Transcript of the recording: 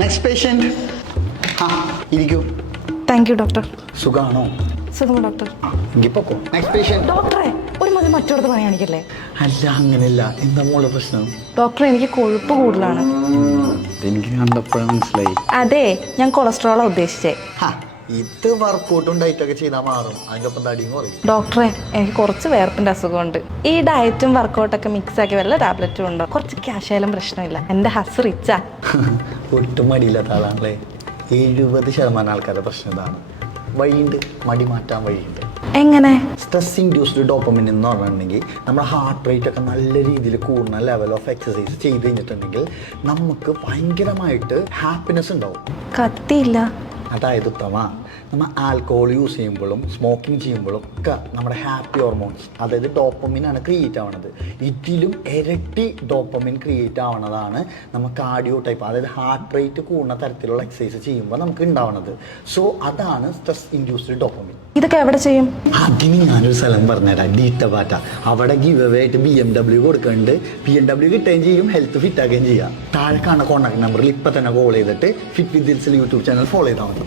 Next patient. ആ ഇരിക്കൂ. Thank you doctor. സുഖമാണോ? സുഖം ഡോക്ടർ. എങ്കിൽ പൊക്കോ. Next patient. ഡോക്ടറെ ഒരു മതി മറ്റോടത്ത് പണി കാണിക്കല്ലേ. അല്ല അങ്ങനെയല്ല. എന്താ മോളെ പ്രശ്നം? ഡോക്ടർ എനിക്ക് കൊഴുപ്പ് കൂടുതലാണ്. എനിക്ക് കണ്ടപ്പോഴേ മനസ്സിലായി. അതെ, ഞാൻ കൊളസ്ട്രോളാണ് ഉദ്ദേശിച്ചേ. ഇത് വർക്കൗട്ടും ഡയറ്റൊക്കെ ചെയ്താൽ മാറും. അതിൻ്റെ ഒപ്പം തടിയും കുറയും. ഡോക്ടറെ എനിക്ക് കുറച്ച് വേർപ്പിൻ്റെ അസുഖമുണ്ട്. ഈ ഡയറ്റും വർക്കൗട്ടൊക്കെ മിക്സ് ആക്കി വല്ല ടാബ്ലറ്റും ഉണ്ടോ? കുറച്ച് ക്യാഷ് ആയാലും പ്രശ്നമില്ല. എൻ്റെ ഹസ് റിച്ചാ. ഒട്ടും മടിയില്ലാത്ത ആളാണല്ലേ. 70% ആൾക്കാരുടെ പ്രശ്നം ഇതാണ്. വഴിയുണ്ട്, മടി മാറ്റാൻ വഴിയുണ്ട്. എങ്ങനെ? സ്ട്രെസ് ഇൻഡ്യൂസ്ഡ് ഡോപ്പമിൻ എന്ന് പറഞ്ഞിട്ടുണ്ടെങ്കിൽ നമ്മുടെ ഹാർട്ട് റേറ്റ് ഒക്കെ നല്ല രീതിയിൽ കൂടുന്ന ലെവൽ ഓഫ് എക്സസൈസ് ചെയ്ത് കഴിഞ്ഞിട്ടുണ്ടെങ്കിൽ നമുക്ക് ഭയങ്കരമായിട്ട് ഹാപ്പിനെസ് ഉണ്ടാവും. കത്തിയില്ല. അതായത് ഉത്തമ, നമ്മൾ ആൽക്കഹോൾ യൂസ് ചെയ്യുമ്പോഴും സ്മോക്കിംഗ് ചെയ്യുമ്പോഴും ഒക്കെ നമ്മുടെ ഹാപ്പി ഹോർമോൺസ്, അതായത് ഡോപ്പമിനാണ് ക്രിയേറ്റ് ആവുന്നത്. ഇതിലും ഇരട്ടി ഡോപ്പമിൻ ക്രിയേറ്റ് ആവുന്നതാണ് നമ്മൾ കാർഡിയോ ടൈപ്പ്, അതായത് ഹാർട്ട് റേറ്റ് കൂടുന്ന തരത്തിലുള്ള എക്സസൈസ് ചെയ്യുമ്പോൾ നമുക്ക് ഉണ്ടാവുന്നത്. സോ അതാണ് സ്ട്രെസ് ഇൻഡ്യൂസ്ഡ് ഡോപ്പമിൻ. ഇതൊക്കെ എവിടെ ചെയ്യും? അതിന് ഞാനൊരു സ്ഥലം പറഞ്ഞുതരാം. ഡീറ്റപാറ്റ. അവിടെ ഗിവ് അവേ ആയിട്ട് BMW കൊടുക്കുന്നുണ്ട്. BMW കിട്ടുകയും ചെയ്യും, ഹെൽത്ത് ഫിറ്റ് ആക്കുകയും ചെയ്യാം. താഴെ കാണുന്ന കോൺടാക്ട് നമ്പറിൽ ഇപ്പം തന്നെ കോൾ ചെയ്തിട്ട് ഫിറ്റ് വിത്ത് ദിൽസിൽ യൂട്യൂബ് ചാനൽ ഫോളോ ചെയ്താൽ മതി.